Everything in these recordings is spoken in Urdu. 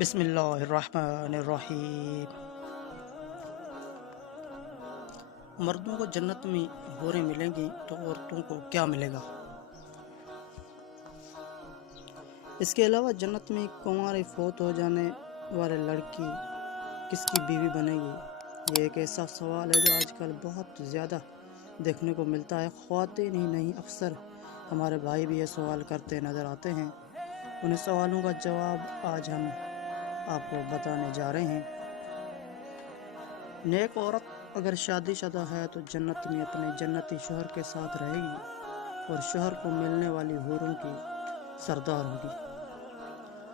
بسم اللہ الرحمن الرحیم۔ مردوں کو جنت میں حوریں ملیں گی تو عورتوں کو کیا ملے گا؟ اس کے علاوہ جنت میں کنواری فوت ہو جانے والے لڑکی کس کی بیوی بنے گی؟ یہ ایک ایسا سوال ہے جو آج کل بہت زیادہ دیکھنے کو ملتا ہے۔ خواتین ہی نہیں، اکثر ہمارے بھائی بھی یہ سوال کرتے نظر آتے ہیں۔ ان سوالوں کا جواب آج ہم آپ کو بتانے جا رہے ہیں۔ نیک عورت اگر شادی شدہ ہے تو جنت میں اپنے جنتی شوہر کے ساتھ رہے گی اور شوہر کو ملنے والی حوروں کی سردار ہوگی،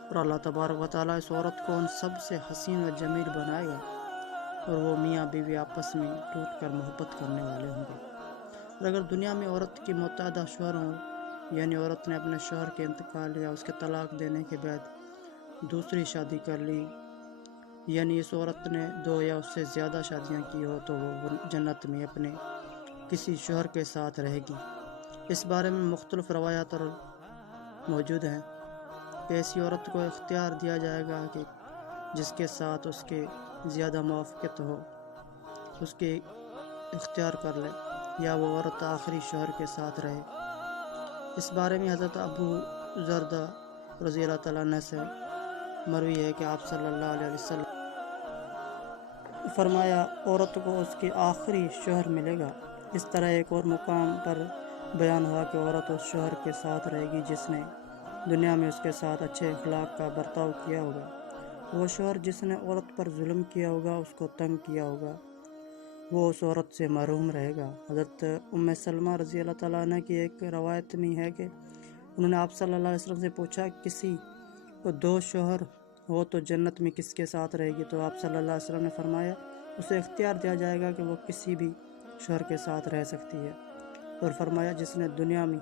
اور اللہ تبارک و تعالیٰ اس عورت کو ان سب سے حسین و جمیل بنائے گا، اور وہ میاں بیوی آپس میں ٹوٹ کر محبت کرنے والے ہوں گے۔ اور اگر دنیا میں عورت کی متعدد شوہر ہوں، یعنی عورت نے اپنے شوہر کے انتقال یا اس کے طلاق دینے کے بعد دوسری شادی کر لی، یعنی اس عورت نے 2 یا اس سے زیادہ شادیاں کی ہو، تو وہ جنت میں اپنے کسی شوہر کے ساتھ رہے گی۔ اس بارے میں مختلف روایات موجود ہیں کہ ایسی عورت کو اختیار دیا جائے گا کہ جس کے ساتھ اس کے زیادہ موافقت ہو اس کے اختیار کر لے، یا وہ عورت آخری شوہر کے ساتھ رہے۔ اس بارے میں حضرت ابو ذر رضی اللہ تعالیٰ عنہ سے مروی ہے کہ آپ صلی اللہ علیہ وسلم فرمایا، عورت کو اس کے آخری شوہر ملے گا۔ اس طرح ایک اور مقام پر بیان ہوا کہ عورت اس شوہر کے ساتھ رہے گی جس نے دنیا میں اس کے ساتھ اچھے اخلاق کا برتاؤ کیا ہوگا۔ وہ شوہر جس نے عورت پر ظلم کیا ہوگا، اس کو تنگ کیا ہوگا، وہ اس عورت سے محروم رہے گا۔ حضرت ام سلمہ رضی اللہ تعالیٰ عنہ کی ایک روایت میں ہے کہ انہوں نے آپ صلی اللہ علیہ وسلم سے پوچھا، کسی کو 2 شوہر ہو تو جنت میں کس کے ساتھ رہے گی؟ تو آپ صلی اللہ علیہ وسلم نے فرمایا، اسے اختیار دیا جائے گا کہ وہ کسی بھی شوہر کے ساتھ رہ سکتی ہے، اور فرمایا جس نے دنیا میں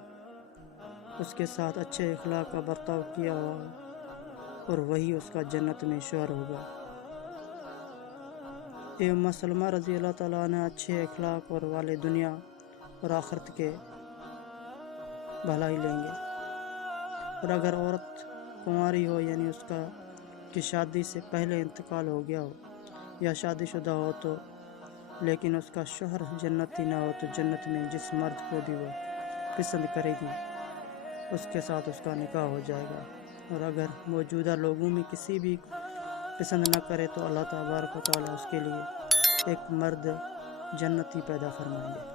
اس کے ساتھ اچھے اخلاق کا برتاؤ کیا ہوا، اور وہی اس کا جنت میں شوہر ہوگا۔ اے ام سلمہ رضی اللہ تعالیٰ عنہ، اچھے اخلاق اور والے دنیا اور آخرت کے بھلائی لیں گے۔ اور اگر عورت کنواری ہو، یعنی اس کا کی شادی سے پہلے انتقال ہو گیا ہو یا شادی شدہ ہو تو لیکن اس کا شوہر جنتی نہ ہو، تو جنت میں جس مرد کو بھی وہ پسند کرے گی اس کے ساتھ اس کا نکاح ہو جائے گا، اور اگر موجودہ لوگوں میں کسی بھی پسند نہ کرے تو اللہ تبارک و تعالیٰ اس کے لیے ایک مرد جنتی پیدا فرمائیں گے۔